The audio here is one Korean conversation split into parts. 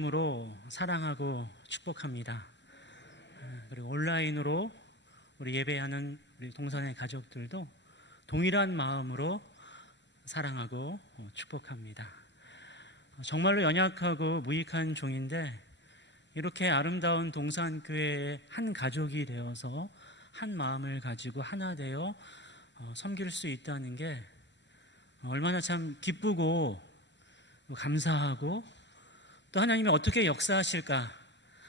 으로 사랑하고 축복합니다. 그리고 온라인으로 우리 예배하는 우리 동산의 가족들도 동일한 마음으로 사랑하고 축복합니다. 정말로 연약하고 무익한 종인데 이렇게 아름다운 동산교회의 한 가족이 되어서 한 마음을 가지고 하나 되어 섬길 수 있다는 게 얼마나 참 기쁘고 감사하고, 또 하나님이 어떻게 역사하실까,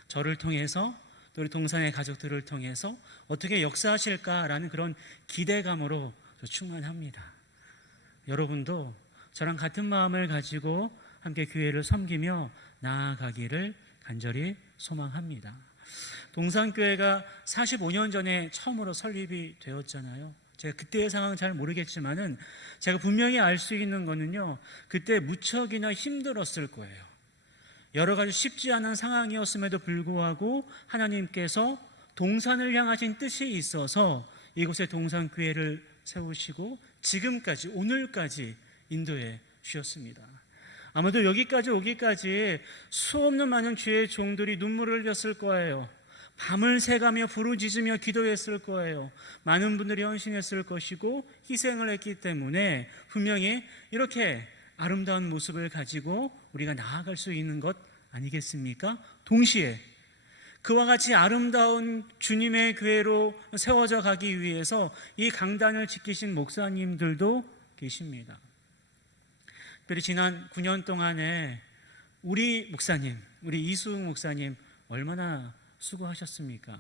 저를 통해서 또 우리 동산의 가족들을 통해서 어떻게 역사하실까라는 그런 기대감으로 충만합니다. 여러분도 저랑 같은 마음을 가지고 함께 교회를 섬기며 나아가기를 간절히 소망합니다. 동산교회가 45년 전에 처음으로 설립이 되었잖아요. 제가 그때의 상황은 잘 모르겠지만은 제가 분명히 알 수 있는 거는요, 그때 무척이나 힘들었을 거예요. 여러 가지 쉽지 않은 상황이었음에도 불구하고 하나님께서 동산을 향하신 뜻이 있어서 이곳에 동산교회를 세우시고 지금까지, 오늘까지 인도해 주셨습니다. 아마도 여기까지 오기까지 수없는 많은 주의 종들이 눈물을 흘렸을 거예요. 밤을 새가며 부르짖으며 기도했을 거예요. 많은 분들이 헌신했을 것이고 희생을 했기 때문에 분명히 이렇게 아름다운 모습을 가지고 우리가 나아갈 수 있는 것 아니겠습니까? 동시에 그와 같이 아름다운 주님의 교회로 세워져 가기 위해서 이 강단을 지키신 목사님들도 계십니다. 특별히 지난 9년 동안에 우리 목사님, 우리 이수웅 목사님 얼마나 수고하셨습니까?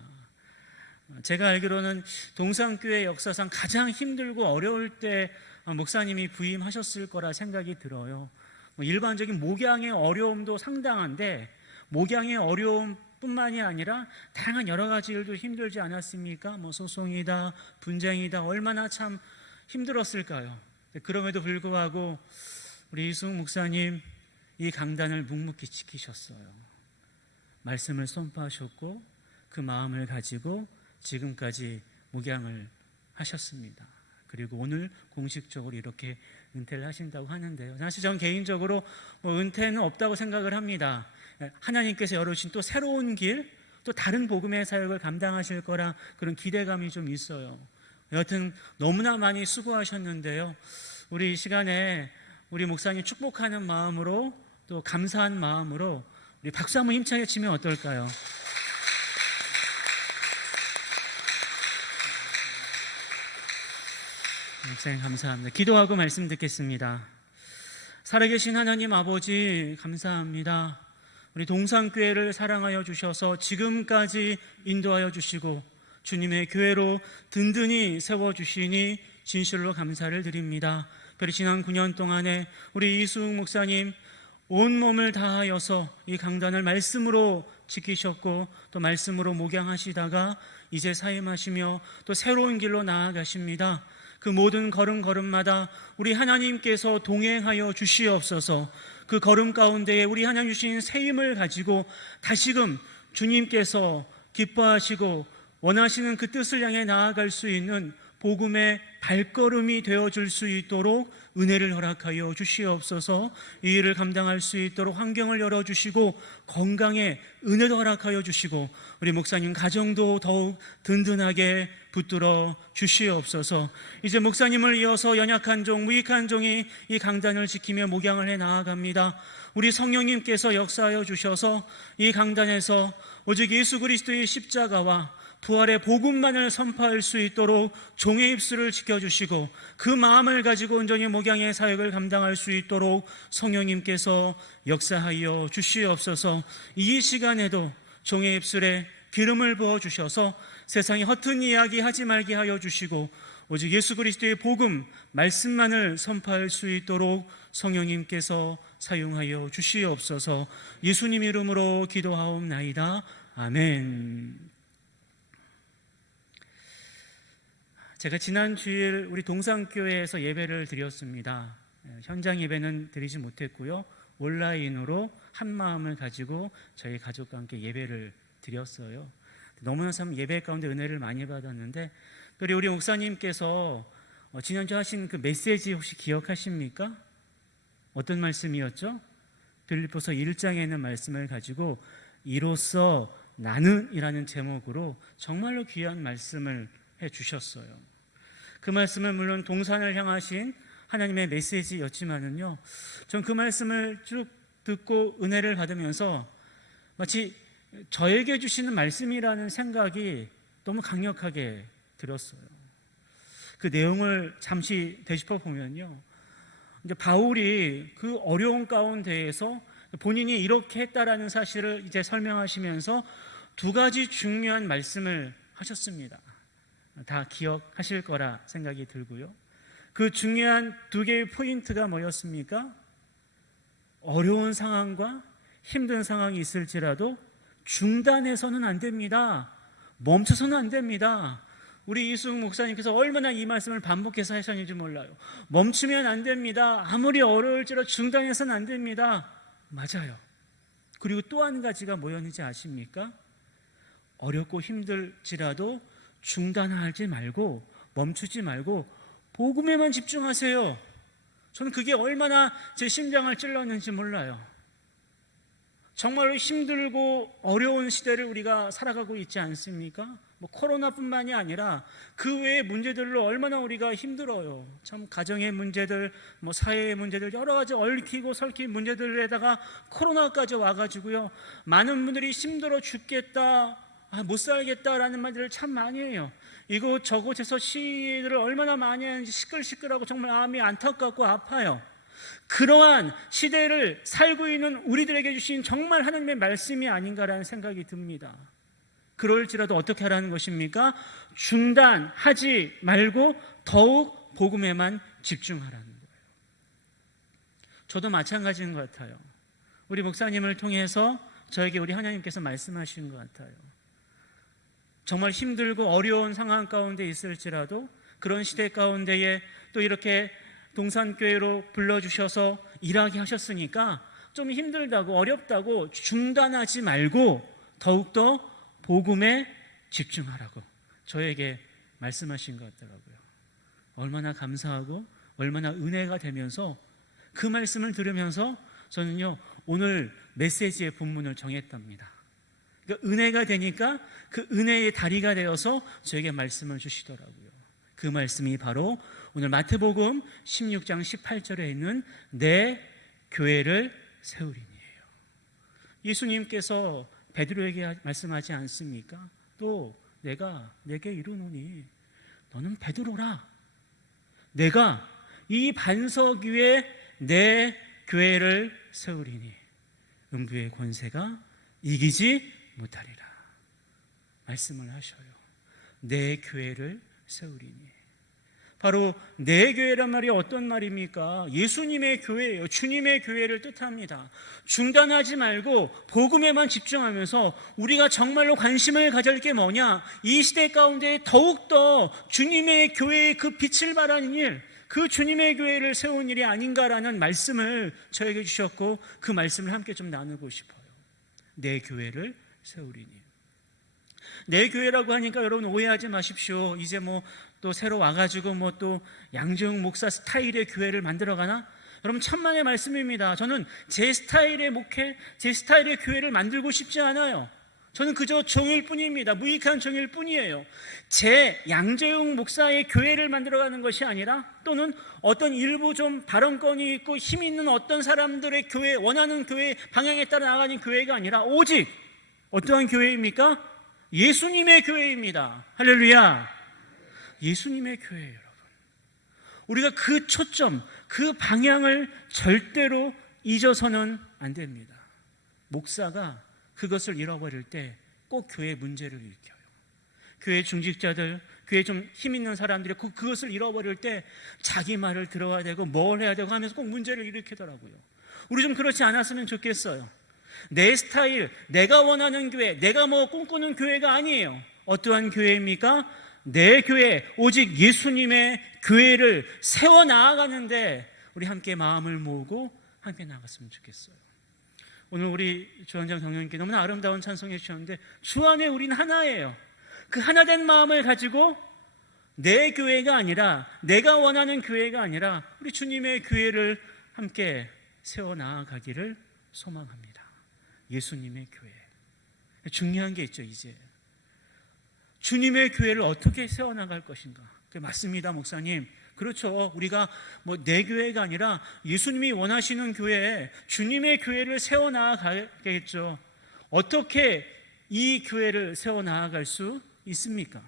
제가 알기로는 동산교회 역사상 가장 힘들고 어려울 때 목사님이 부임하셨을 거라 생각이 들어요. 일반적인 목양의 어려움도 상당한데 목양의 어려움 뿐만이 아니라 다양한 여러 가지 일도 힘들지 않았습니까? 소송이다, 분쟁이다, 얼마나 참 힘들었을까요? 그럼에도 불구하고 우리 이승욱 목사님 이 강단을 묵묵히 지키셨어요. 말씀을 선포하셨고 그 마음을 가지고 지금까지 목양을 하셨습니다. 그리고 오늘 공식적으로 이렇게 은퇴를 하신다고 하는데요, 사실 저는 개인적으로 은퇴는 없다고 생각을 합니다. 하나님께서 열어주신 또 새로운 길, 또 다른 복음의 사역을 감당하실 거라 그런 기대감이 좀 있어요. 여하튼 너무나 많이 수고하셨는데요, 우리 이 시간에 우리 목사님 축복하는 마음으로 또 감사한 마음으로 우리 박수 한번 힘차게 치면 어떨까요? 목사님 감사합니다. 기도하고 말씀 듣겠습니다. 살아계신 하나님 아버지 감사합니다. 우리 동산교회를 사랑하여 주셔서 지금까지 인도하여 주시고 주님의 교회로 든든히 세워주시니 진실로 감사를 드립니다. 특별히 지난 9년 동안에 우리 이수웅 목사님 온몸을 다하여서 이 강단을 말씀으로 지키셨고 또 말씀으로 목양하시다가 이제 사임하시며 또 새로운 길로 나아가십니다. 그 모든 걸음걸음마다 우리 하나님께서 동행하여 주시옵소서. 그 걸음 가운데에 우리 하나님 주신 새 힘을 가지고 다시금 주님께서 기뻐하시고 원하시는 그 뜻을 향해 나아갈 수 있는 복음의 발걸음이 되어줄 수 있도록 은혜를 허락하여 주시옵소서. 이 일을 감당할 수 있도록 환경을 열어주시고 건강에 은혜도 허락하여 주시고 우리 목사님 가정도 더욱 든든하게 붙들어 주시옵소서. 이제 목사님을 이어서 연약한 종, 무익한 종이 이 강단을 지키며 목양을 해 나아갑니다. 우리 성령님께서 역사하여 주셔서 이 강단에서 오직 예수 그리스도의 십자가와 부활의 복음만을 선포할 수 있도록 종의 입술을 지켜주시고 그 마음을 가지고 온전히 목양의 사역을 감당할 수 있도록 성령님께서 역사하여 주시옵소서. 이 시간에도 종의 입술에 기름을 부어주셔서 세상에 허튼 이야기 하지 말게 하여 주시고 오직 예수 그리스도의 복음 말씀만을 선포할 수 있도록 성령님께서 사용하여 주시옵소서. 예수님 이름으로 기도하옵나이다. 아멘. 제가 지난 주일 우리 동산교회에서 예배를 드렸습니다. 현장 예배는 드리지 못했고요, 온라인으로 한 마음을 가지고 저희 가족과 함께 예배를 드렸어요. 너무나 참 예배 가운데 은혜를 많이 받았는데, 특별히 우리 목사님께서 지난주 하신 그 메시지 혹시 기억하십니까? 어떤 말씀이었죠? 빌립보서 1장에 있는 말씀을 가지고 이로써 나는이라는 제목으로 정말로 귀한 말씀을 해주셨어요. 그 말씀은 물론 동산을 향하신 하나님의 메시지였지만은요, 전 그 말씀을 쭉 듣고 은혜를 받으면서 마치 저에게 주시는 말씀이라는 생각이 너무 강력하게 들었어요. 그 내용을 잠시 되짚어 보면요, 이제 바울이 그 어려운 가운데에서 본인이 이렇게 했다라는 사실을 이제 설명하시면서 두 가지 중요한 말씀을 하셨습니다. 다 기억하실 거라 생각이 들고요. 그 중요한 두 개의 포인트가 뭐였습니까? 어려운 상황과 힘든 상황이 있을지라도 중단해서는 안 됩니다. 멈춰서는 안 됩니다. 우리 이승욱 목사님께서 얼마나 이 말씀을 반복해서 하셨는지 몰라요. 멈추면 안 됩니다. 아무리 어려울지라도 중단해서는 안 됩니다. 맞아요. 그리고 또 한 가지가 뭐였는지 아십니까? 어렵고 힘들지라도 중단하지 말고 멈추지 말고 복음에만 집중하세요. 저는 그게 얼마나 제 심장을 찔렀는지 몰라요. 정말로 힘들고 어려운 시대를 우리가 살아가고 있지 않습니까? 코로나뿐만이 아니라 그 외의 문제들로 얼마나 우리가 힘들어요. 참 가정의 문제들, 사회의 문제들, 여러 가지 얽히고 설킨 문제들에다가 코로나까지 와가지고요, 많은 분들이 힘들어 죽겠다, 못 살겠다라는 말들을 참 많이 해요. 이곳 저곳에서 시위를 얼마나 많이 하는지 시끌시끌하고 정말 마음이 안타깝고 아파요. 그러한 시대를 살고 있는 우리들에게 주신 정말 하나님의 말씀이 아닌가라는 생각이 듭니다. 그럴지라도 어떻게 하라는 것입니까? 중단하지 말고 더욱 복음에만 집중하라는 거예요. 저도 마찬가지인 것 같아요. 우리 목사님을 통해서 저에게 우리 하나님께서 말씀하시는 것 같아요. 정말 힘들고 어려운 상황 가운데 있을지라도 그런 시대 가운데에 또 이렇게 동산교회로 불러주셔서 일하게 하셨으니까 좀 힘들다고 어렵다고 중단하지 말고 더욱더 복음에 집중하라고 저에게 말씀하신 것 같더라고요. 얼마나 감사하고 얼마나 은혜가 되면서 그 말씀을 들으면서 저는요, 오늘 메시지의 본문을 정했답니다. 그러니까 은혜가 되니까 그 은혜의 다리가 되어서 저에게 말씀을 주시더라고요. 그 말씀이 바로 오늘 마태복음 16장 18절에 있는 내 교회를 세우리니에요. 예수님께서 베드로에게 말씀하지 않습니까? 또 내가 내게 이르노니 너는 베드로라. 내가 이 반석 위에 내 교회를 세우리니 음부의 권세가 이기지 못하리라. 말씀을 하셔요. 내 교회를 세우리니. 바로 내 교회란 말이 어떤 말입니까? 예수님의 교회예요. 주님의 교회를 뜻합니다. 중단하지 말고 복음에만 집중하면서 우리가 정말로 관심을 가질 게 뭐냐? 이 시대 가운데 더욱더 주님의 교회의 그 빛을 발하는 일, 그 주님의 교회를 세운 일이 아닌가라는 말씀을 저에게 주셨고 그 말씀을 함께 좀 나누고 싶어요. 내 교회를 세우리니. 내 교회라고 하니까 여러분 오해하지 마십시오. 이제 또 새로 와가지고 또 양재웅 목사 스타일의 교회를 만들어가나? 여러분 천만의 말씀입니다. 저는 제 스타일의 목회, 제 스타일의 교회를 만들고 싶지 않아요. 저는 그저 종일 뿐입니다. 무익한 종일 뿐이에요. 제 양재웅 목사의 교회를 만들어가는 것이 아니라 또는 어떤 일부 좀 발언권이 있고 힘 있는 어떤 사람들의 교회, 원하는 교회 방향에 따라 나가는 교회가 아니라 오직 어떠한 교회입니까? 예수님의 교회입니다. 할렐루야. 예수님의 교회예요, 여러분. 우리가 그 초점, 그 방향을 절대로 잊어서는 안 됩니다. 목사가 그것을 잃어버릴 때 꼭 교회 문제를 일으켜요. 교회 중직자들, 교회 좀 힘 있는 사람들이 그것을 잃어버릴 때 자기 말을 들어야 되고 뭘 해야 되고 하면서 꼭 문제를 일으키더라고요. 우리 좀 그렇지 않았으면 좋겠어요. 내 스타일, 내가 원하는 교회, 내가 꿈꾸는 교회가 아니에요. 어떠한 교회입니까? 내 교회, 오직 예수님의 교회를 세워나가는데 우리 함께 마음을 모으고 함께 나갔으면 좋겠어요. 오늘 우리 주원장 성령님께 너무나 아름다운 찬송해 주셨는데 주 안에 우린 하나예요. 그 하나된 마음을 가지고 내 교회가 아니라 내가 원하는 교회가 아니라 우리 주님의 교회를 함께 세워나가기를 소망합니다. 예수님의 교회. 중요한 게 있죠. 이제 주님의 교회를 어떻게 세워나갈 것인가. 맞습니다, 목사님. 그렇죠. 우리가 내 교회가 아니라 예수님이 원하시는 교회, 주님의 교회를 세워나가겠죠. 어떻게 이 교회를 세워나갈 수 있습니까?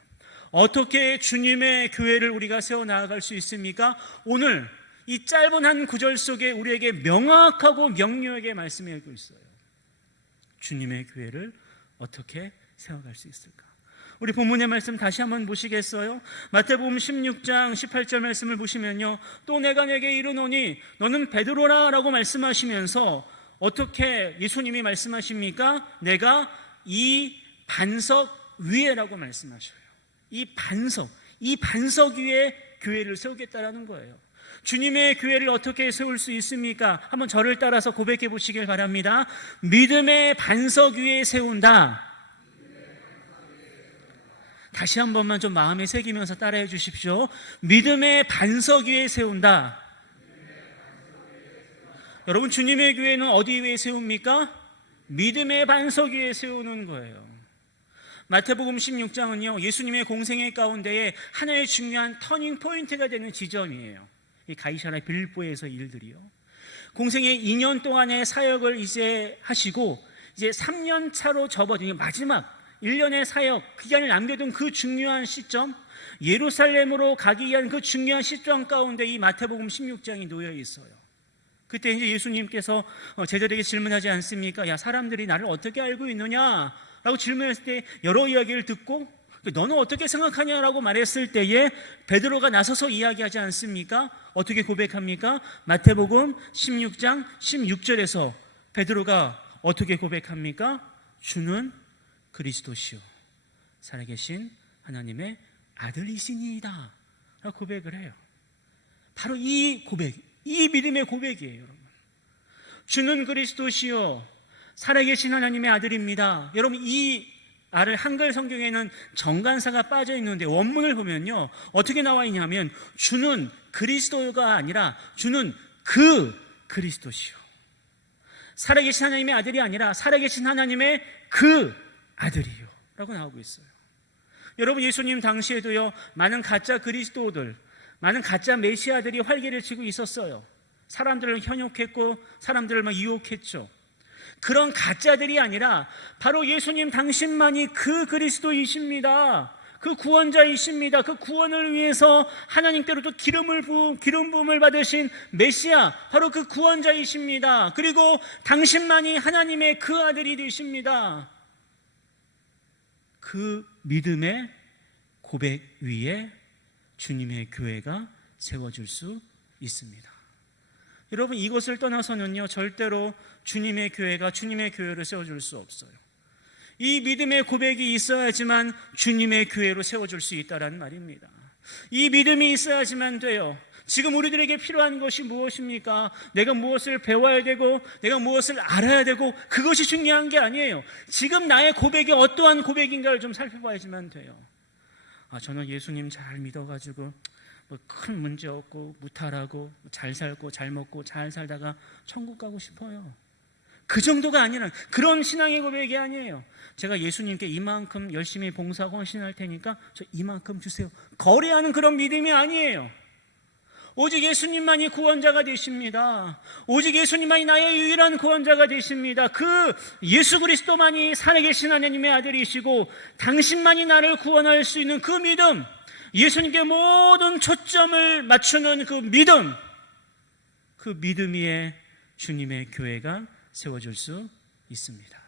어떻게 주님의 교회를 우리가 세워나갈 수 있습니까? 오늘 이 짧은 한 구절 속에 우리에게 명확하고 명료하게 말씀하고 있어요. 주님의 교회를 어떻게 세워갈 수 있을까? 우리 본문의 말씀 다시 한번 보시겠어요? 마태복음 16장 18절 말씀을 보시면요, 또 내가 내게 이르노니 너는 베드로라 라고 말씀하시면서 어떻게 예수님이 말씀하십니까? 내가 이 반석 위에라고 말씀하셔요. 이 반석 위에 교회를 세우겠다라는 거예요. 주님의 교회를 어떻게 세울 수 있습니까? 한번 저를 따라서 고백해 보시길 바랍니다. 믿음의 반석 위에 세운다. 다시 한 번만 좀 마음에 새기면서 따라해 주십시오. 믿음의 반석 위에 세운다. 여러분, 주님의 교회는 어디 위에 세웁니까? 믿음의 반석 위에 세우는 거예요. 마태복음 16장은요, 예수님의 공생애 가운데에 하나의 중요한 터닝 포인트가 되는 지점이에요. 이 가이사랴 빌립보에서 일들이요. 공생애 2년 동안의 사역을 이제 하시고 이제 3년 차로 접어든 마지막 1년의 사역 기간을 남겨둔 그 중요한 시점, 예루살렘으로 가기 위한 그 중요한 시점 가운데 이 마태복음 16장이 놓여 있어요. 그때 이제 예수님께서 제자들에게 질문하지 않습니까? 야, 사람들이 나를 어떻게 알고 있느냐? 라고 질문했을 때 여러 이야기를 듣고 너는 어떻게 생각하냐라고 말했을 때에 베드로가 나서서 이야기하지 않습니까? 어떻게 고백합니까? 마태복음 16장 16절에서 베드로가 어떻게 고백합니까? 주는 그리스도시요 살아계신 하나님의 아들이시니이다 라고 고백을 해요. 바로 이 고백, 이 믿음의 고백이에요. 여러분, 주는 그리스도시요 살아계신 하나님의 아들입니다. 여러분, 이 알을 한글 성경에는 정관사가 빠져 있는데 원문을 보면요 어떻게 나와 있냐면 주는 그리스도가 아니라 주는 그 그리스도시요 살아계신 하나님의 아들이 아니라 살아계신 하나님의 그 아들이요 라고 나오고 있어요. 여러분, 예수님 당시에도요 많은 가짜 그리스도들, 많은 가짜 메시아들이 활개를 치고 있었어요. 사람들을 현혹했고 사람들을 막 유혹했죠. 그런 가짜들이 아니라 바로 예수님 당신만이 그 그리스도이십니다. 그 구원자이십니다. 그 구원을 위해서 하나님께로부터 기름 부음을 받으신 메시아, 바로 그 구원자이십니다. 그리고 당신만이 하나님의 그 아들이 되십니다. 그 믿음의 고백 위에 주님의 교회가 세워질 수 있습니다. 여러분, 이것을 떠나서는요 절대로 주님의 교회가 주님의 교회를 세워줄 수 없어요. 이 믿음의 고백이 있어야지만 주님의 교회로 세워줄 수 있다는 말입니다. 이 믿음이 있어야지만 돼요. 지금 우리들에게 필요한 것이 무엇입니까? 내가 무엇을 배워야 되고 내가 무엇을 알아야 되고 그것이 중요한 게 아니에요. 지금 나의 고백이 어떠한 고백인가를 좀 살펴봐야지만 돼요. 저는 예수님 잘 믿어가지고 큰 문제 없고 무탈하고 잘 살고 잘 먹고 잘 살다가 천국 가고 싶어요. 그 정도가 아니라 그런 신앙의 고백이 아니에요. 제가 예수님께 이만큼 열심히 봉사하고 헌신할 테니까 저 이만큼 주세요. 거래하는 그런 믿음이 아니에요. 오직 예수님만이 구원자가 되십니다. 오직 예수님만이 나의 유일한 구원자가 되십니다. 그 예수 그리스도만이 살아계신 하나님의 아들이시고 당신만이 나를 구원할 수 있는 그 믿음, 예수님께 모든 초점을 맞추는 그 믿음, 그 믿음 위에 주님의 교회가 세워질 수 있습니다.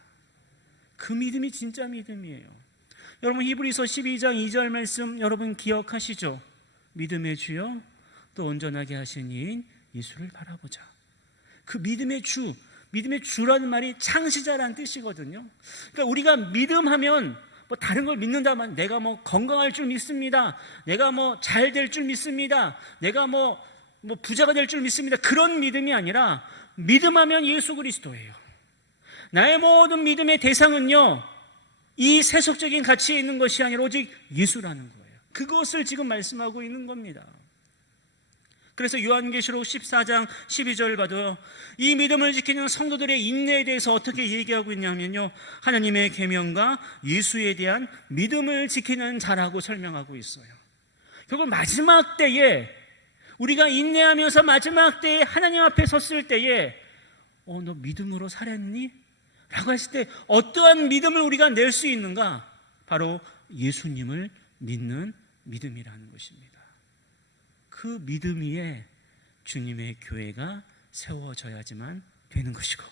그 믿음이 진짜 믿음이에요. 여러분, 히브리서 12장 2절 말씀 여러분 기억하시죠? 믿음의 주여 또 온전하게 하신 이인 예수를 바라보자. 그 믿음의 주, 믿음의 주라는 말이 창시자라는 뜻이거든요. 그러니까 우리가 믿음하면 다른 걸 믿는다면 내가 건강할 줄 믿습니다. 내가 잘 될 줄 믿습니다. 내가 부자가 될 줄 믿습니다. 그런 믿음이 아니라 믿음하면 예수 그리스도예요. 나의 모든 믿음의 대상은요 이 세속적인 가치에 있는 것이 아니라 오직 예수라는 거예요. 그것을 지금 말씀하고 있는 겁니다. 그래서 요한계시록 14장 12절 봐도 이 믿음을 지키는 성도들의 인내에 대해서 어떻게 얘기하고 있냐면요, 하나님의 계명과 예수에 대한 믿음을 지키는 자라고 설명하고 있어요. 결국 마지막 때에 우리가 인내하면서 마지막 때에 하나님 앞에 섰을 때에 너 믿음으로 살았니? 라고 했을 때 어떠한 믿음을 우리가 낼 수 있는가? 바로 예수님을 믿는 믿음이라는 것입니다. 그 믿음 위에 주님의 교회가 세워져야지만 되는 것이고,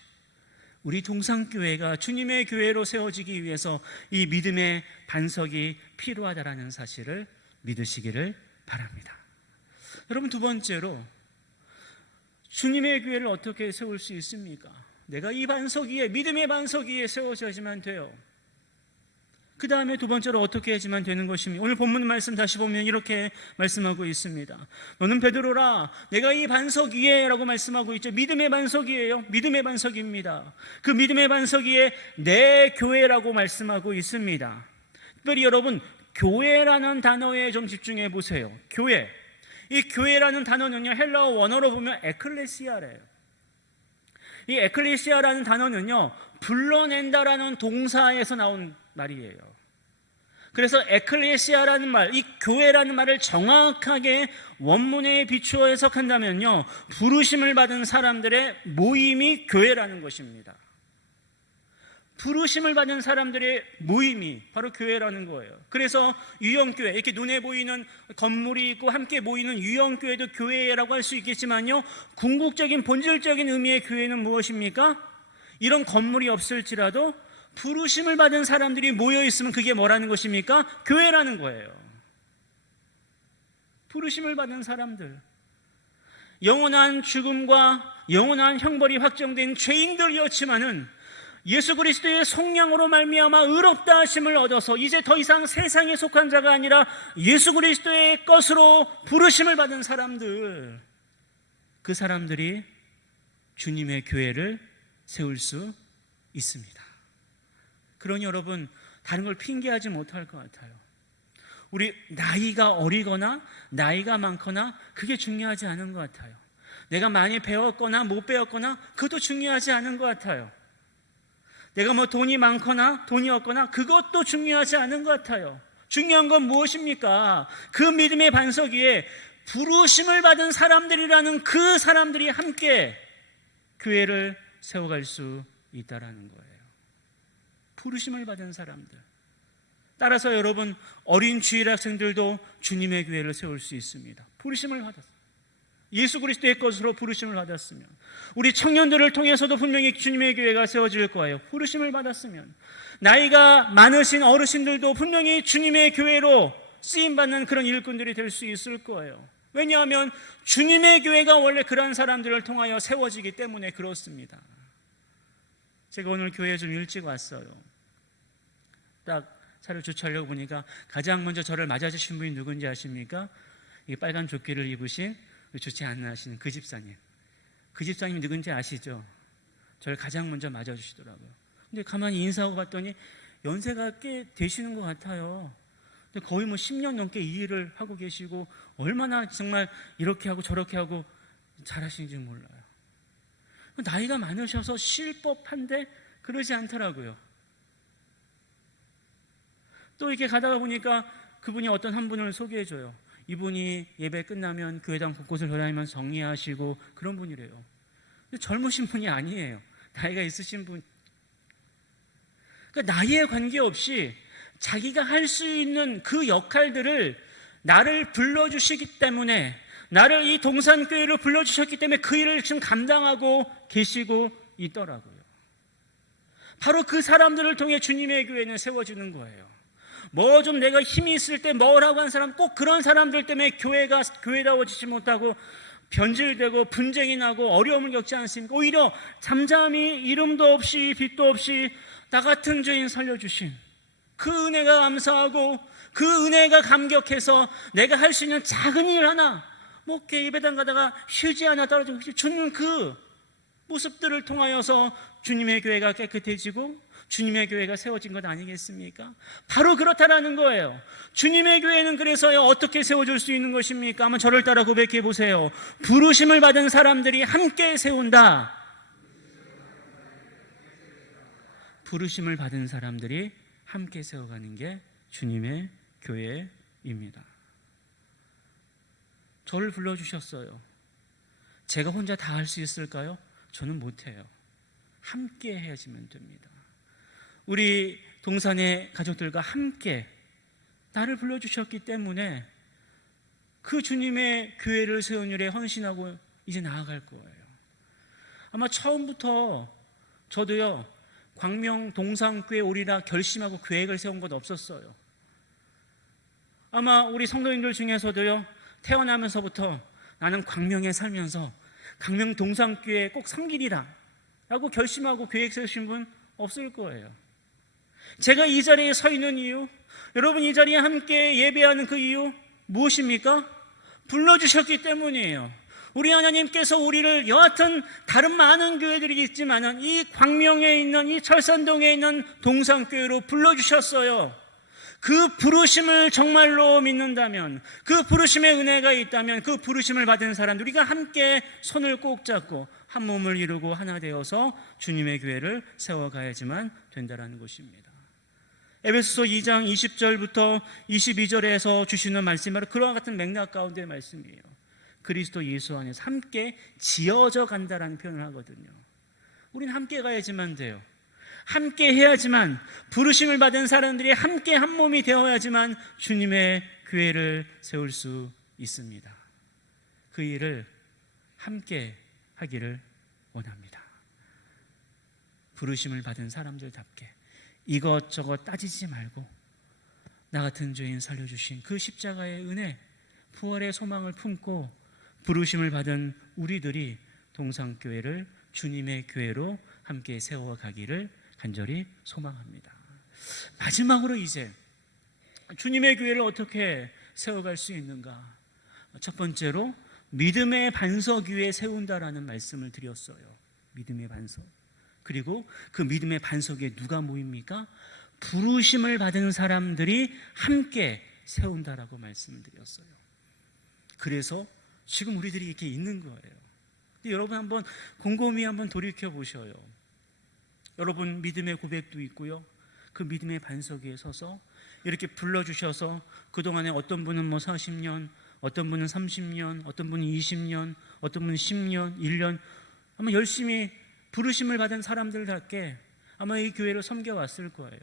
우리 동산교회가 주님의 교회로 세워지기 위해서 이 믿음의 반석이 필요하다라는 사실을 믿으시기를 바랍니다. 여러분, 두 번째로 주님의 교회를 어떻게 세울 수 있습니까? 내가 이 반석 위에, 믿음의 반석 위에 세워져야지만 돼요. 그 다음에 두 번째로 어떻게 해야지만 되는 것입니까? 오늘 본문 말씀 다시 보면 이렇게 말씀하고 있습니다. 너는 베드로라, 내가 이 반석 위에 라고 말씀하고 있죠. 믿음의 반석이에요. 믿음의 반석입니다. 그 믿음의 반석 위에 내 교회라고 말씀하고 있습니다. 특별히 여러분, 교회라는 단어에 좀 집중해 보세요. 교회. 이 교회라는 단어는요, 헬라어 원어로 보면 에클레시아래요. 이 에클레시아라는 단어는요, 불러낸다라는 동사에서 나온 말이에요. 그래서 에클레시아라는 말, 이 교회라는 말을 정확하게 원문에 비추어 해석한다면요, 부르심을 받은 사람들의 모임이 교회라는 것입니다. 부르심을 받은 사람들의 모임이 바로 교회라는 거예요. 그래서 유형교회, 이렇게 눈에 보이는 건물이 있고 함께 모이는 유형교회도 교회라고 할 수 있겠지만요, 궁극적인 본질적인 의미의 교회는 무엇입니까? 이런 건물이 없을지라도 부르심을 받은 사람들이 모여 있으면 그게 뭐라는 것입니까? 교회라는 거예요. 부르심을 받은 사람들, 영원한 죽음과 영원한 형벌이 확정된 죄인들이었지만은 예수 그리스도의 속량으로 말미암아 의롭다 하심을 얻어서 이제 더 이상 세상에 속한 자가 아니라 예수 그리스도의 것으로 부르심을 받은 사람들, 그 사람들이 주님의 교회를 세울 수 있습니다. 그러니 여러분, 다른 걸 핑계하지 못할 것 같아요. 우리 나이가 어리거나 나이가 많거나 그게 중요하지 않은 것 같아요. 내가 많이 배웠거나 못 배웠거나 그것도 중요하지 않은 것 같아요. 내가 뭐 돈이 많거나 돈이 없거나 그것도 중요하지 않은 것 같아요. 중요한 건 무엇입니까? 그 믿음의 반석 위에 부르심을 받은 사람들이라는 그 사람들이 함께 교회를 세워갈 수 있다라는 거예요. 부르심을 받은 사람들. 따라서 여러분, 어린 주일 학생들도 주님의 교회를 세울 수 있습니다. 부르심을 받았어요. 예수 그리스도의 것으로 부르심을 받았으면, 우리 청년들을 통해서도 분명히 주님의 교회가 세워질 거예요. 부르심을 받았으면, 나이가 많으신 어르신들도 분명히 주님의 교회로 쓰임받는 그런 일꾼들이 될 수 있을 거예요. 왜냐하면 주님의 교회가 원래 그런 사람들을 통하여 세워지기 때문에 그렇습니다. 제가 오늘 교회에 좀 일찍 왔어요. 딱 차를 주차하려고 보니까 가장 먼저 저를 맞아주신 분이 누군지 아십니까? 이 빨간 조끼를 입으신 좋지 않나 하시는 그 집사님. 그 집사님이 누군지 아시죠? 저를 가장 먼저 맞아주시더라고요. 근데 가만히 인사하고 봤더니 연세가 꽤 되시는 것 같아요. 근데 거의 뭐 10년 넘게 이 일을 하고 계시고 얼마나 정말 이렇게 하고 저렇게 하고 잘하시는지 몰라요. 나이가 많으셔서 쉴 법한데 그러지 않더라고요. 또 이렇게 가다가 보니까 그분이 어떤 한 분을 소개해줘요. 이분이 예배 끝나면 교회당 곳곳을 돌아다니면서 정리하시고 그런 분이래요. 근데 젊으신 분이 아니에요. 나이가 있으신 분. 그러니까 나이에 관계없이 자기가 할 수 있는 그 역할들을 나를 불러주시기 때문에, 나를 이 동산교회로 불러주셨기 때문에 그 일을 지금 감당하고 계시고 있더라고요. 바로 그 사람들을 통해 주님의 교회는 세워지는 거예요. 뭐 좀 내가 힘이 있을 때 뭐라고 한 사람, 꼭 그런 사람들 때문에 교회가 교회다워지지 못하고 변질되고 분쟁이 나고 어려움을 겪지 않습니까? 오히려 잠잠히 이름도 없이 빛도 없이 나 같은 죄인 살려주신 그 은혜가 감사하고 그 은혜가 감격해서 내가 할 수 있는 작은 일 하나, 뭐 예배당 가다가 휴지 하나 떨어지고 주는 그 모습들을 통하여서 주님의 교회가 깨끗해지고 주님의 교회가 세워진 것 아니겠습니까? 바로 그렇다라는 거예요. 주님의 교회는 그래서요 어떻게 세워질 수 있는 것입니까? 한번 저를 따라 고백해 보세요. 부르심을 받은 사람들이 함께 세운다. 부르심을 받은 사람들이 함께 세워가는 게 주님의 교회입니다. 저를 불러주셨어요. 제가 혼자 다 할 수 있을까요? 저는 못해요. 함께 해야지만 됩니다. 우리 동산의 가족들과 함께 나를 불러주셨기 때문에 그 주님의 교회를 세운 일에 헌신하고 이제 나아갈 거예요. 아마 처음부터 저도요 광명 동산교회 오리라 결심하고 계획을 세운 것 없었어요. 아마 우리 성도님들 중에서도요 태어나면서부터 나는 광명에 살면서 광명 동산교회에 꼭 섬기리라 라고 결심하고 계획 세우신 분 없을 거예요. 제가 이 자리에 서 있는 이유, 여러분 이 자리에 함께 예배하는 그 이유 무엇입니까? 불러주셨기 때문이에요. 우리 하나님께서 우리를 여하튼 다른 많은 교회들이 있지만 이 광명에 있는 이 철산동에 있는 동산교회로 불러주셨어요. 그 부르심을 정말로 믿는다면, 그 부르심의 은혜가 있다면 그 부르심을 받은 사람들 우리가 함께 손을 꼭 잡고 한 몸을 이루고 하나 되어서 주님의 교회를 세워가야지만 된다는 것입니다. 에베소서 2장 20절부터 22절에서 주시는 말씀이 바로 그와 같은 맥락 가운데의 말씀이에요. 그리스도 예수 안에서 함께 지어져 간다라는 표현을 하거든요. 우리는 함께 가야지만 돼요. 함께 해야지만, 부르심을 받은 사람들이 함께 한 몸이 되어야지만 주님의 교회를 세울 수 있습니다. 그 일을 함께 하기를 원합니다. 부르심을 받은 사람들답게 이것저것 따지지 말고 나 같은 죄인 살려주신 그 십자가의 은혜, 부활의 소망을 품고 부르심을 받은 우리들이 동산교회를 주님의 교회로 함께 세워가기를 간절히 소망합니다. 마지막으로 이제 주님의 교회를 어떻게 세워갈 수 있는가? 첫 번째로 믿음의 반석 위에 세운다라는 말씀을 드렸어요. 믿음의 반석. 그리고 그 믿음의 반석에 누가 모입니까? 부르심을 받은 사람들이 함께 세운다라고 말씀드렸어요. 그래서 지금 우리들이 이렇게 있는 거예요. 근데 여러분 한번 곰곰이 한번 돌이켜 보셔요. 여러분 믿음의 고백도 있고요. 그 믿음의 반석 위에 서서 이렇게 불러주셔서 그동안에 어떤 분은 40년, 어떤 분은 30년, 어떤 분은 20년, 어떤 분은 10년, 1년 아마 열심히 부르심을 받은 사람들답게 아마 이 교회를 섬겨왔을 거예요.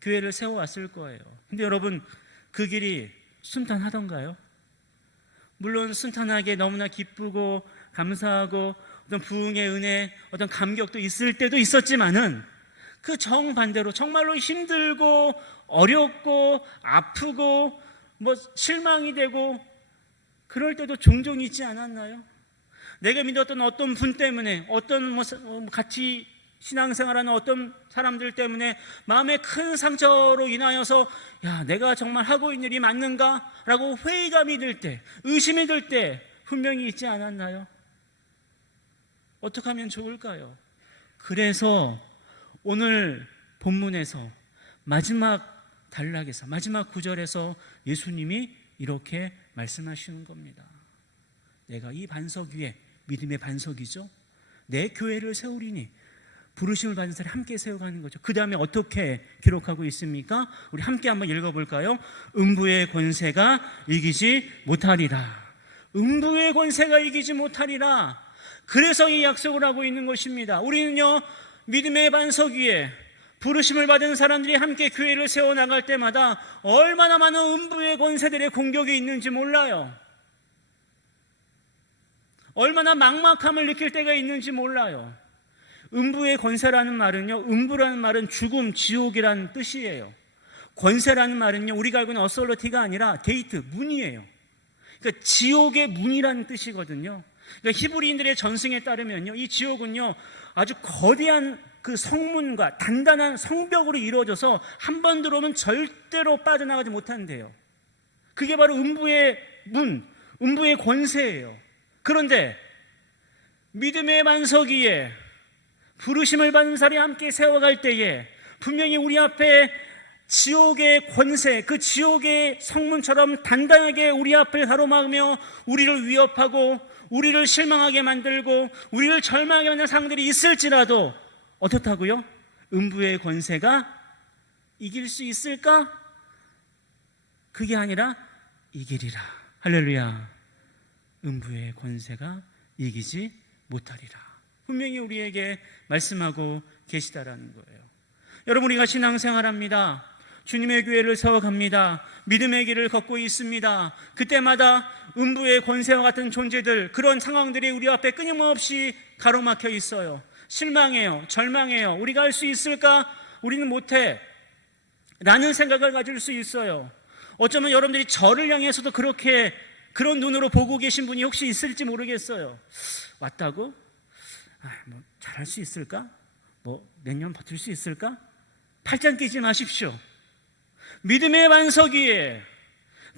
교회를 세워왔을 거예요. 근데 여러분 그 길이 순탄하던가요? 물론 순탄하게 너무나 기쁘고 감사하고 어떤 부흥의 은혜, 어떤 감격도 있을 때도 있었지만은 그 정반대로 정말로 힘들고 어렵고 아프고 실망이 되고 그럴 때도 종종 있지 않았나요? 내가 믿었던 어떤 분 때문에, 어떤 같이 신앙생활하는 어떤 사람들 때문에 마음에 큰 상처로 인하여서 내가 정말 하고 있는 일이 맞는가? 라고 회의감이 들 때, 의심이 들 때 분명히 있지 않았나요? 어떻게 하면 좋을까요? 그래서 오늘 본문에서 마지막 단락에서, 마지막 구절에서 예수님이 이렇게 말씀하시는 겁니다. 내가 이 반석 위에, 믿음의 반석이죠, 내 교회를 세우리니, 부르심을 받은 사람이 함께 세워가는 거죠. 그 다음에 어떻게 기록하고 있습니까? 우리 함께 한번 읽어볼까요? 음부의 권세가 이기지 못하리라. 음부의 권세가 이기지 못하리라. 그래서 이 약속을 하고 있는 것입니다. 우리는요, 믿음의 반석 위에 부르심을 받은 사람들이 함께 교회를 세워나갈 때마다 얼마나 많은 음부의 권세들의 공격이 있는지 몰라요. 얼마나 막막함을 느낄 때가 있는지 몰라요. 음부의 권세라는 말은요, 음부라는 말은 죽음, 지옥이라는 뜻이에요. 권세라는 말은요, 우리가 알고 있는 어설러티가 아니라 게이트, 문이에요. 그러니까 지옥의 문이라는 뜻이거든요. 그러니까 히브리인들의 전승에 따르면요, 이 지옥은요 아주 거대한 그 성문과 단단한 성벽으로 이루어져서 한 번 들어오면 절대로 빠져나가지 못한대요. 그게 바로 음부의 문, 음부의 권세예요. 그런데 믿음의 반석 위에 부르심을 받은 자리 함께 세워갈 때에 분명히 우리 앞에 지옥의 권세, 그 지옥의 성문처럼 단단하게 우리 앞을 가로막으며 우리를 위협하고 우리를 실망하게 만들고 우리를 절망하게 하는 상들이 있을지라도 어떻다고요? 음부의 권세가 이길 수 있을까? 그게 아니라 이기리라. 할렐루야. 음부의 권세가 이기지 못하리라. 분명히 우리에게 말씀하고 계시다라는 거예요. 여러분, 우리가 신앙생활합니다. 주님의 교회를 세워갑니다. 믿음의 길을 걷고 있습니다. 그때마다 음부의 권세와 같은 존재들, 그런 상황들이 우리 앞에 끊임없이 가로막혀 있어요. 실망해요. 절망해요. 우리가 할 수 있을까? 우리는 못해. 라는 생각을 가질 수 있어요. 어쩌면 여러분들이 저를 향해서도 그런 눈으로 보고 계신 분이 혹시 있을지 모르겠어요. 왔다고? 잘할 수 있을까? 몇 년 버틸 수 있을까? 팔짱 끼지 마십시오. 믿음의 반석 위에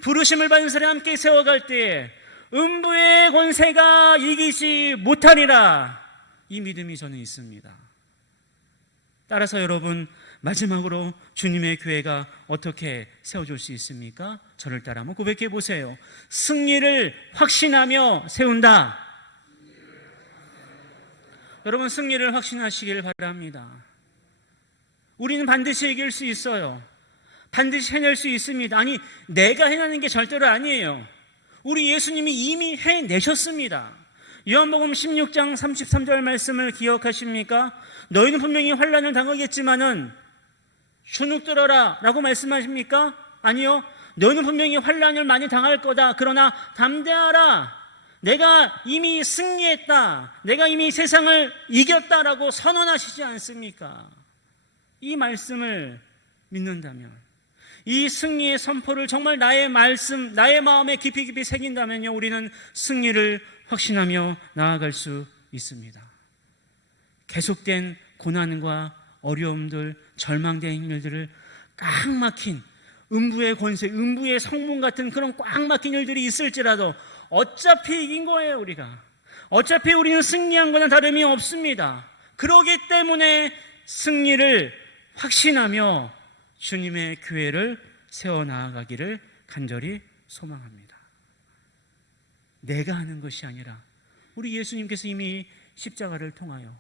부르심을 받은 사람 함께 세워갈 때에 음부의 권세가 이기지 못하리라. 이 믿음이 저는 있습니다. 따라서 여러분, 마지막으로 주님의 교회가 어떻게 세워줄 수 있습니까? 저를 따라 한번 고백해 보세요. 승리를 확신하며 세운다. 여러분, 승리를 확신하시길 바랍니다. 우리는 반드시 이길 수 있어요. 반드시 해낼 수 있습니다. 아니, 내가 해내는 게 절대로 아니에요. 우리 예수님이 이미 해내셨습니다. 요한복음 16장 33절 말씀을 기억하십니까? 너희는 분명히 환난을 당하겠지만은 주눅 들어라 라고 말씀하십니까? 아니요. 너희는 분명히 환난을 많이 당할 거다. 그러나 담대하라. 내가 이미 승리했다. 내가 이미 세상을 이겼다라고 선언하시지 않습니까? 이 말씀을 믿는다면, 이 승리의 선포를 정말 나의 말씀, 나의 마음에 깊이 새긴다면요, 우리는 승리를 확신하며 나아갈 수 있습니다. 계속된 고난과 어려움들, 절망된 일들을 꽉 막힌 음부의 권세, 음부의 성문 같은 그런 꽉 막힌 일들이 있을지라도 어차피 이긴 거예요, 우리가. 어차피 우리는 승리한 거나 다름이 없습니다. 그러기 때문에 승리를 확신하며 주님의 교회를 세워나가기를 간절히 소망합니다. 내가 하는 것이 아니라 우리 예수님께서 이미 십자가를 통하여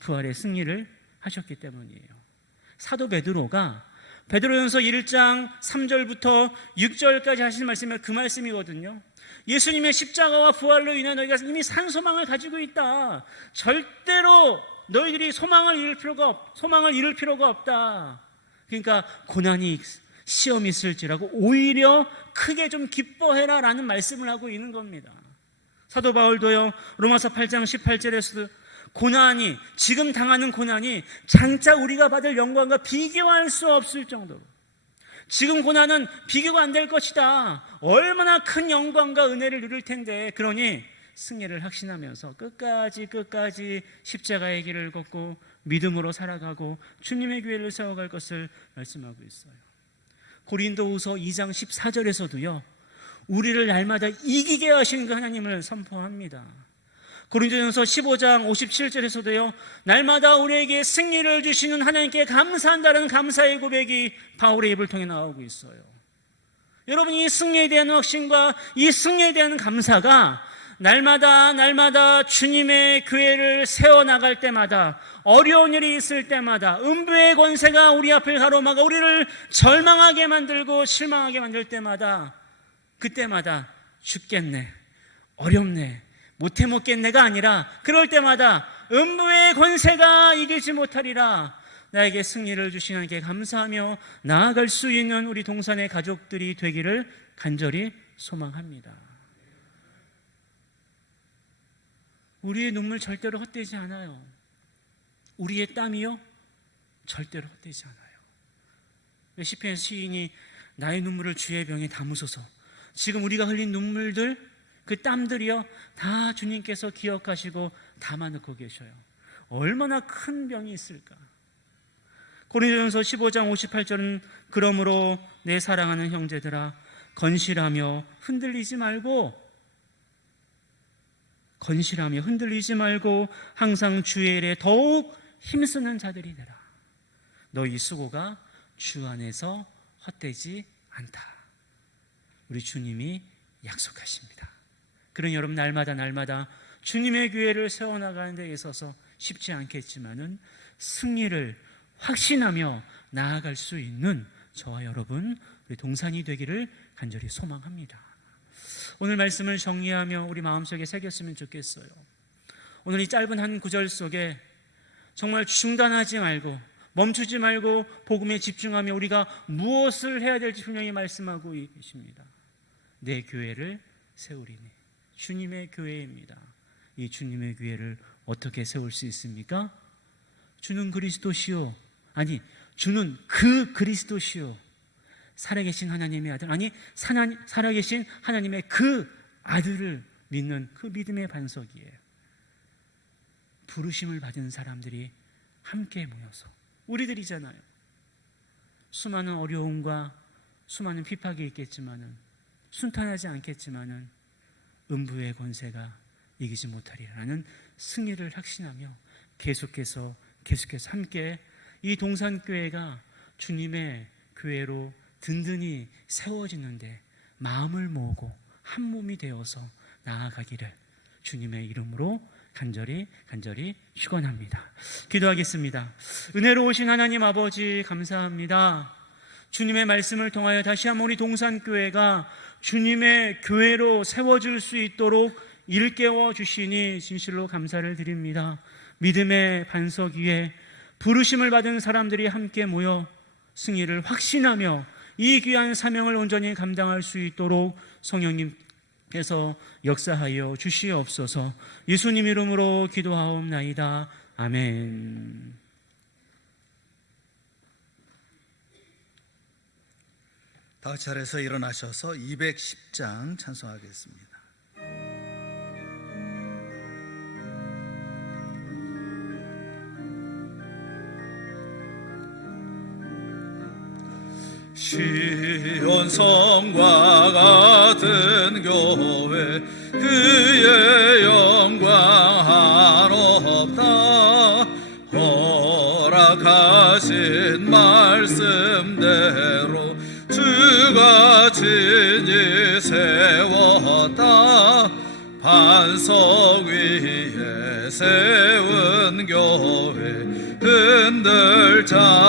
부활의 승리를 하셨기 때문이에요. 사도 베드로가 베드로전서 1장 3절부터 6절까지 하신 말씀이 그 말씀이거든요. 예수님의 십자가와 부활로 인해 너희가 이미 산 소망을 가지고 있다. 절대로 너희들이 소망을 잃을 필요가 없다. 그러니까 고난이, 시험이 있을지라고 오히려 크게 좀 기뻐해라 라는 말씀을 하고 있는 겁니다. 사도 바울도요, 로마서 8장 18절에서도 고난이, 지금 당하는 고난이 장차 우리가 받을 영광과 비교할 수 없을 정도로, 지금 고난은 비교가 안 될 것이다. 얼마나 큰 영광과 은혜를 누릴 텐데, 그러니 승리를 확신하면서 끝까지 십자가의 길을 걷고 믿음으로 살아가고 주님의 교회를 세워갈 것을 말씀하고 있어요. 고린도후서 2장 14절에서도요, 우리를 날마다 이기게 하시는 그 하나님을 선포합니다. 고린도전서 15장 57절에서도요, 날마다 우리에게 승리를 주시는 하나님께 감사한다는 감사의 고백이 바울의 입을 통해 나오고 있어요. 여러분, 이 승리에 대한 확신과 이 승리에 대한 감사가 날마다 주님의 교회를 세워나갈 때마다, 어려운 일이 있을 때마다, 음부의 권세가 우리 앞을 가로막아 우리를 절망하게 만들고 실망하게 만들 때마다, 그때마다 죽겠네, 어렵네, 못해 먹겠네가 아니라 그럴 때마다 음부의 권세가 이기지 못하리라, 나에게 승리를 주신 하나님께 감사하며 나아갈 수 있는 우리 동산의 가족들이 되기를 간절히 소망합니다. 우리의 눈물 절대로 헛되지 않아요. 우리의 땀이요 절대로 헛되지 않아요. 시편 시인이 나의 눈물을 주의 병에 담으소서. 지금 우리가 흘린 눈물들, 그 땀들이요 다 주님께서 기억하시고 담아놓고 계셔요. 얼마나 큰 병이 있을까. 고린도전서 15장 58절은 그러므로 내 사랑하는 형제들아 건실하며 흔들리지 말고 항상 주의 일에 더욱 힘쓰는 자들이 되라. 너희 수고가 주 안에서 헛되지 않다. 우리 주님이 약속하십니다. 그런 여러분, 날마다 주님의 교회를 세워나가는 데 있어서 쉽지 않겠지만은 승리를 확신하며 나아갈 수 있는 저와 여러분, 우리 동산이 되기를 간절히 소망합니다. 오늘 말씀을 정리하며 우리 마음속에 새겼으면 좋겠어요. 오늘 이 짧은 한 구절 속에 정말 중단하지 말고, 멈추지 말고 복음에 집중하며 우리가 무엇을 해야 될지 분명히 말씀하고 계십니다. 내 교회를 세우리니. 주님의 교회입니다. 이 주님의 교회를 어떻게 세울 수 있습니까? 주는 그리스도시요, 아니 주는 그 그리스도시요, 살아계신 하나님의 아들, 아니 살아계신 하나님의 그 아들을 믿는 그 믿음의 반석이에요. 부르심을 받은 사람들이 함께 모여서, 우리들이잖아요. 수많은 어려움과 수많은 핍박이 있겠지만은, 순탄하지 않겠지만은 음부의 권세가 이기지 못하리라는 승리를 확신하며 계속해서 함께 이 동산교회가 주님의 교회로 든든히 세워지는데 마음을 모으고 한 몸이 되어서 나아가기를 주님의 이름으로 간절히 축원합니다. 기도하겠습니다. 은혜로우신 하나님 아버지, 감사합니다. 주님의 말씀을 통하여 다시 한번 우리 동산교회가 주님의 교회로 세워질 수 있도록 일깨워 주시니 진실로 감사를 드립니다. 믿음의 반석 위에 부르심을 받은 사람들이 함께 모여 승리를 확신하며 이 귀한 사명을 온전히 감당할 수 있도록 성령님께서 역사하여 주시옵소서. 예수님 이름으로 기도하옵나이다. 아멘. 다 같이 자리에서 일어나셔서 210장 찬송하겠습니다. 시온 성과 같은 교회, 그의 영광 한없다. 허락하신 말씀대로 주가 친히 세웠다. 반석 위에 세운 교회 흔들 자